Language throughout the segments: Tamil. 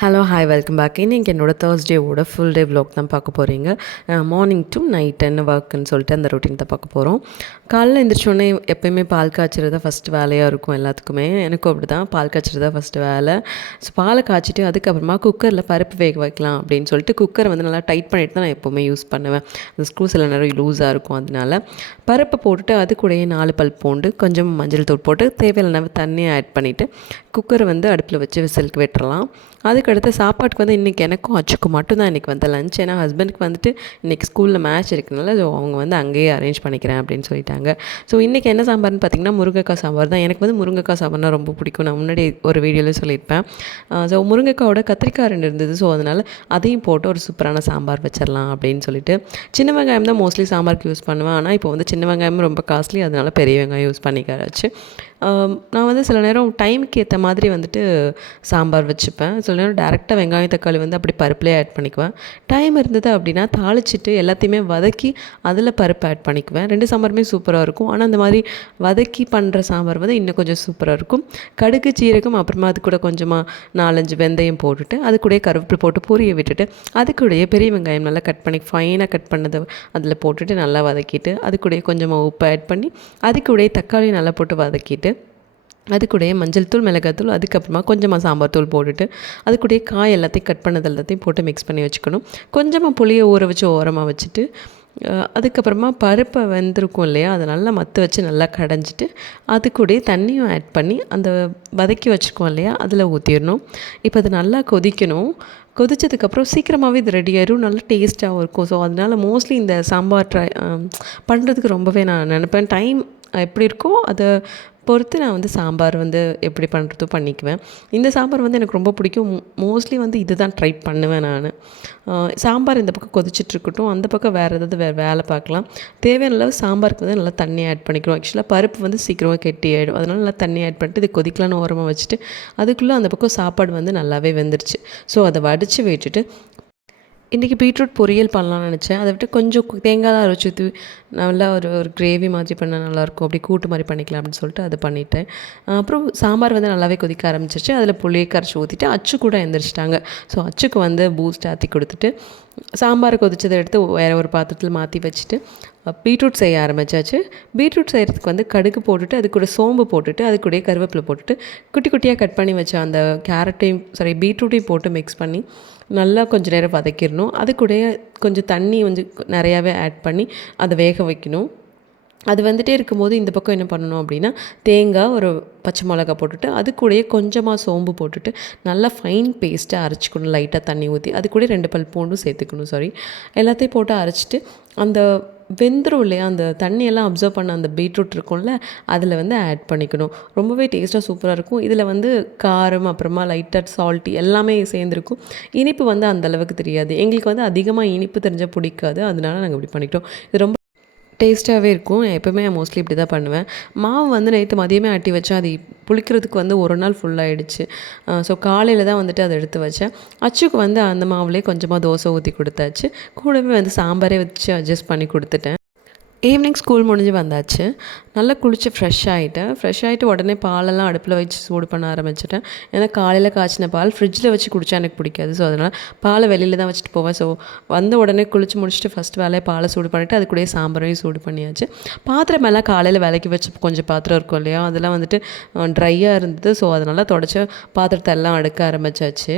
Hello hi welcome back. இன்றைக்கி என்னோடய தேர்ஸ்டேவோட ஃபுல் டே விலாக் தான் பார்க்க போகிறீங்க. மார்னிங் டு நைட் என்ன ஒர்க்குன்னு சொல்லிட்டு அந்த ரொட்டீன் தான் பார்க்க போகிறோம். காலைல எழுந்திரிச்சோடனே எப்போயுமே பால் காய்ச்சறது தான் ஃபஸ்ட்டு வேலையாக இருக்கும் எல்லாத்துக்குமே. எனக்கும் அப்படி தான், பால் காய்ச்சறது தான் ஃபஸ்ட்டு வேலை. ஸோ பாலை காய்ச்சிட்டு அதுக்கப்புறமா குக்கரில் பருப்பு வேக வைக்கலாம் அப்படின்னு சொல்லிட்டு குக்கரை வந்து நல்லா டைட் பண்ணிட்டு தான் நான் எப்போவுமே யூஸ் பண்ணுவேன். அந்த ஸ்க்ரூ சில நேரம் லூஸாக இருக்கும். அதனால பருப்பை போட்டுட்டு அது கூடயே 4 பல் பூண்டு, கொஞ்சம் மஞ்சள் தூள் போட்டு தேவையான தண்ணியை ஆட் பண்ணிவிட்டு குக்கரை வந்து அடுப்பில் வச்சு விசிலுக்கு விட்டுறலாம். அதுக்கடுத்து சாப்பாட்டுக்கு வந்து இன்றைக்கி எனக்கும் அச்சுக்கும் மட்டும்தான் இன்றைக்கி வந்து லஞ்ச். ஏன்னா ஹஸ்பண்டுக்கு வந்துட்டு இன்றைக்கி ஸ்கூலில் மேட்ச் இருக்கனால ஸோ அவங்க வந்து அங்கேயே அரேஞ்ச் பண்ணிக்கிறேன் அப்படின்னு சொல்லிட்டாங்க. ஸோ இன்றைக்கி என்ன சாம்பார்னு பார்த்திங்கன்னா முருங்கைக்காய் சாம்பார் தான். எனக்கு வந்து முருங்கைக்காய் சாம்பார்னால் ரொம்ப பிடிக்கும். நான் முன்னாடி ஒரு வீடியோவில் சொல்லியிருப்பேன். ஸோ முருங்கைக்காயோட கத்திரிக்காய் 2 இருந்தது. ஸோ அதனால் அதையும் போட்டு ஒரு சூப்பரான சாம்பார் வச்சிடலாம் அப்படின்னு சொல்லிட்டு சின்ன வெங்காயம் தான் மோஸ்ட்லி சாம்பாருக்கு யூஸ் பண்ணுவேன். ஆனால் இப்போ வந்து சின்ன வெங்காயம் ரொம்ப காஸ்ட்லி, அதனால் பெரிய வெங்காயம் யூஸ் பண்ணிக்காச்சு. நான் வந்து சில நேரம் டைமுக்கு ஏற்ற மாதிரி வந்துட்டு சாம்பார் வச்சுப்பேன். சில நேரம் டேரெக்டாக வெங்காயம் தக்காளி வந்து அப்படி பருப்புலேயே ஆட் பண்ணிக்குவேன். டைம் இருந்தது அப்படின்னா தாளிச்சிட்டு எல்லாத்தையுமே வதக்கி அதில் பருப்பு ஆட் பண்ணிக்குவேன். 2 சாம்பாருமே சூப்பராக இருக்கும். ஆனால் அந்த மாதிரி வதக்கி பண்ணுற சாம்பார் வந்து இன்னும் கொஞ்சம் சூப்பராக இருக்கும். கடுகு சீரகம் அப்புறமா அது கூட கொஞ்சமாக 4-5 வெந்தயம் போட்டுட்டு அது கூட கருவேப்பிலை போட்டு பொரிய விட்டுட்டு அது கூடயே பெரிய வெங்காயம் நல்லா கட் பண்ணி ஃபைனாக கட் பண்ணதை அதில் போட்டுட்டு நல்லா வதக்கிட்டு அது கூடயே கொஞ்சமாக உப்பு ஆட் பண்ணி அது கூடயே தக்காளி நல்லா போட்டு வதக்கிட்டு அது கூடயே மஞ்சள் தூள், மிளகாத்தூள், அதுக்கப்புறமா கொஞ்சமாக சாம்பார் தூள் போட்டுட்டு அது கூடயே காய் எல்லாத்தையும் கட் பண்ணது எல்லாத்தையும் போட்டு மிக்ஸ் பண்ணி வச்சுக்கணும். கொஞ்சமாக புளியை ஊற வச்சு ஓரமாக வச்சுட்டு அதுக்கப்புறமா பருப்பை வெந்திருக்கும் இல்லையா, அதை நல்லா மற்ற வச்சு நல்லா கடைஞ்சிட்டு அது கூடயே தண்ணியும் ஆட் பண்ணி அந்த வதக்கி வச்சுருக்கோம் இல்லையா அதில் ஊற்றிடணும். இப்போ அது நல்லா கொதிக்கணும். கொதித்ததுக்கப்புறம் சீக்கிரமாகவே இது ரெடி ஆயிடும், நல்லா டேஸ்ட்டாகவும் இருக்கும். ஸோ அதனால் மோஸ்ட்லி இந்த சாம்பார் பண்ணுறதுக்கு ரொம்பவே நான் நினைப்பேன். டைம் எப்படி இருக்கோ அதை பொறுத்து நான் வந்து சாம்பார் வந்து எப்படி பண்ணுறதோ பண்ணிக்குவேன். இந்த சாம்பார் வந்து எனக்கு ரொம்ப பிடிக்கும். மோஸ்ட்லி வந்து இது தான் ட்ரை பண்ணுவேன் நான். சாம்பார் இந்த பக்கம் கொதிச்சிட்ருக்கட்டும், அந்த பக்கம் வேறு வேலை பார்க்கலாம். தேவையான அளவு சாம்பாருக்கு வந்து நல்லா தண்ணி ஆட் பண்ணிக்கிறோம். ஆக்சுவலாக பருப்பு வந்து சீக்கிரமாக கெட்டி ஆகிடும். அதனால் நல்லா தண்ணி ஆட் பண்ணிட்டு இது கொதிக்கலான்னு ஓரமாக வச்சுட்டு அதுக்குள்ளே அந்த பக்கம் சாப்பாடு வந்து நல்லாவே வெந்துருச்சு. ஸோ அதை வடித்து விட்டுட்டு இன்றைக்கி பீட்ரூட் பொரியல் பண்ணலான்னு நினச்சேன். அதை விட்டு கொஞ்சம் தேங்காய் தான் அரைச்சி ஊற்றி நல்லா ஒரு கிரேவி மாதிரி பண்ணால் நல்லாயிருக்கும், அப்படி கூட்டு மாதிரி பண்ணிக்கலாம் அப்படின்னு சொல்லிட்டு அதை பண்ணிவிட்டேன். அப்புறம் சாம்பார் வந்து நல்லாவே கொதிக்க ஆரம்பிச்சிருச்சு. அதில் புளியை கரைச்சி ஊற்றிட்டு அச்சு கூட எழுந்திரிச்சிட்டாங்க. ஸோ அச்சுக்கு வந்து பூஸ்ட் ஆற்றி கொடுத்துட்டு சாம்பார் கொதிச்சதை எடுத்து வேறு ஒரு பாத்திரத்தில் மாற்றி வச்சுட்டு பீட்ரூட் செய்ய ஆரம்பித்தாச்சு. பீட்ரூட் செய்கிறதுக்கு வந்து கடுகு போட்டுட்டு அது கூட சோம்பு போட்டுட்டு அது கூட கருவேப்பிலை போட்டுட்டு குட்டி குட்டியாக கட் பண்ணி வச்ச அந்த பீட்ரூட்டையும் போட்டு மிக்ஸ் பண்ணி நல்லா கொஞ்சம் நேரம் வதக்கிடணும். அது கூட கொஞ்சம் தண்ணி கொஞ்சம் நிறையாவே ஆட் பண்ணி அதை வேக வைக்கணும். அது வந்துகிட்டே இருக்கும்போது இந்த பக்கம் என்ன பண்ணணும் அப்படின்னா தேங்காய், ஒரு பச்சை மிளகா போட்டுட்டு அது கூடயே கொஞ்சமாக சோம்பு போட்டுட்டு நல்லா ஃபைன் பேஸ்ட்டாக அரைச்சிக்கணும். லைட்டாக தண்ணி ஊற்றி அது கூட 2 பல் பூண்டும் சேர்த்துக்கணும். எல்லாத்தையும் போட்டு அரைச்சிட்டு அந்த வெந்துடும் இல்லையா, அந்த தண்ணியெல்லாம் அப்சர்வ் பண்ண அந்த பீட்ரூட் இருக்கும்ல அதில் வந்து ஆட் பண்ணிக்கணும். ரொம்பவே டேஸ்ட்டாக சூப்பராக இருக்கும். இதில் வந்து காரம் அப்புறமா லைட்டாக சால்ட்டி எல்லாமே சேர்ந்துருக்கும். இனிப்பு வந்து அந்தளவுக்கு தெரியாது. எங்களுக்கு வந்து அதிகமாக இனிப்பு தெரிஞ்சால் பிடிக்காது, அதனால நாங்கள் இப்படி பண்ணிட்டோம். இது ரொம்ப டேஸ்ட்டாகவே இருக்கும். எப்போவுமே மோஸ்ட்லி இப்படி தான் பண்ணுவேன். மாவு வந்து நேற்று மதியமே ஆட்டி வச்சேன். அது புளிக்கிறதுக்கு வந்து ஒரு நாள் ஃபுல்லாகிடுச்சு. ஸோ காலையில் தான் வந்துட்டு அதை எடுத்து வச்சேன். அச்சுக்கு வந்து அந்த மாவுலேயே கொஞ்சமாக தோசை ஊற்றி கொடுத்தாச்சு. கூடவே வந்து சாம்பாரே வச்சு அட்ஜஸ்ட் பண்ணி கொடுத்துட்டேன். ஈவினிங் ஸ்கூல் முடிஞ்சு வந்தாச்சு. நல்லா குளித்து ஃப்ரெஷ் ஆகிட்டு உடனே பாலெல்லாம் அடுப்பில் வச்சு சூடு பண்ண ஆரம்பிச்சிட்டேன். ஏன்னா காலையில் காய்ச்சின பால் ஃப்ரிட்ஜில் வச்சு குடித்தா எனக்கு பிடிக்காது. ஸோ அதனால் பாலை வெளியில் தான் வச்சுட்டு போவேன். ஸோ வந்த உடனே குளித்து முடிச்சுட்டு ஃபஸ்ட் வேலையை பாலை சூடு பண்ணிவிட்டு அது கூட சாம்பாரையும் சூடு பண்ணியாச்சு. பாத்திரம் எல்லாம் காலையில் விலைக்கு வச்சு கொஞ்சம் பாத்திரம் இருக்கும் இல்லையா, அதெல்லாம் வந்துட்டு ட்ரையாக இருந்தது. ஸோ அதனால் தொடச்ச பாத்திரத்தை எல்லாம் அடுக்க ஆரம்பித்தாச்சு.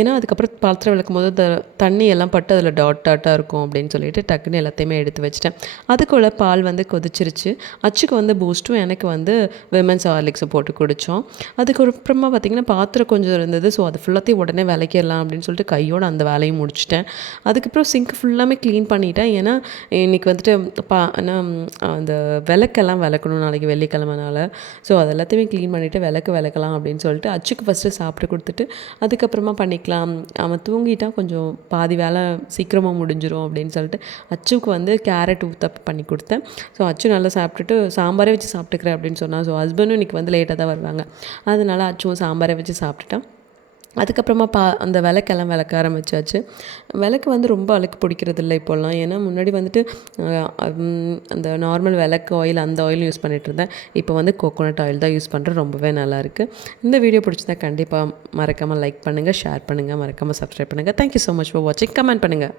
ஏன்னா அதுக்கப்புறம் பாத்திரம் விளக்கும் போது தண்ணி எல்லாம் பட்டு அதில் டாட்டாக இருக்கும் அப்படின்னு சொல்லிட்டு டக்குன்னு எல்லாத்தையுமே எடுத்து வச்சிட்டேன். அதுக்குள்ளே பால் வந்து கொதிச்சிருச்சு. அச்சுக்கு வந்து பூஸ்ட்டும் எனக்கு வந்து விமன்ஸ் ஹார்லிக்ஸும் போட்டு குடித்தோம். அதுக்கப்புறமா பார்த்திங்கன்னா பாத்திரம் கொஞ்சம் இருந்தது. ஸோ அது ஃபுல்லாத்தையும் உடனே விளக்கிடலாம் அப்படின்னு சொல்லிட்டு கையோடு அந்த வேலையும் முடிச்சிட்டேன். அதுக்கப்புறம் சிங்க் ஃபுல்லாமே க்ளீன் பண்ணிட்டேன். ஏன்னா இன்றைக்கி வந்துட்டு அந்த விளக்கெல்லாம் விளக்கணும் நாளைக்கு வெள்ளிக்கிழமைனால. ஸோ அது எல்லாத்தையுமே க்ளீன் பண்ணிவிட்டு விளக்கலாம் அப்படின்னு சொல்லிட்டு அச்சுக்கு ஃபஸ்ட்டு சாப்பிட்டு கொடுத்துட்டு அதுக்கப்புறமா பண்ணிக்கலாம், அவன் தூங்கிட்டால் கொஞ்சம் பாதி வேலை சீக்கிரமாக முடிஞ்சிடும் அப்படின்னு சொல்லிட்டு அச்சுக்கு வந்து கேரட் ஊத்தப்பம் பண்ணி கொடுத்தேன். ஸோ அச்சு நல்லா சாப்பிட்டுட்டு சாம்பாரே வச்சு சாப்பிட்டுக்கிறேன் அப்படின்னு சொன்னால். ஸோ ஹஸ்பண்டும் இன்றைக்கி வந்து லேட்டாக தான் வருவாங்க, அதனால் அச்சுவும் சாம்பாரே வச்சு சாப்பிட்டுட்டேன். அதுக்கப்புறமா அந்த விளக்கெல்லாம் விளக்க ஆரம்பித்தாச்சு. விளக்கு வந்து ரொம்ப அழுக்கு பிடிக்கிறதில்ல இப்போல்லாம். ஏன்னா முன்னாடி வந்துட்டு அந்த நார்மல் விளக்கு ஆயில் அந்த ஆயில் யூஸ் பண்ணிகிட்ருந்தேன். இப்போ வந்து கோகோனட் ஆயில் தான் யூஸ் பண்ணுறேன். ரொம்பவே நல்லாயிருக்கு. இந்த வீடியோ பிடிச்சிருந்தா கண்டிப்பாக மறக்காமல் லைக் பண்ணுங்கள், ஷேர் பண்ணுங்கள், மறக்காமல் சப்ஸ்கிரைப் பண்ணுங்கள். தேங்க்யூ ஸோ மச் ஃபார் வாட்சிங். கமெண்ட் பண்ணுங்கள்.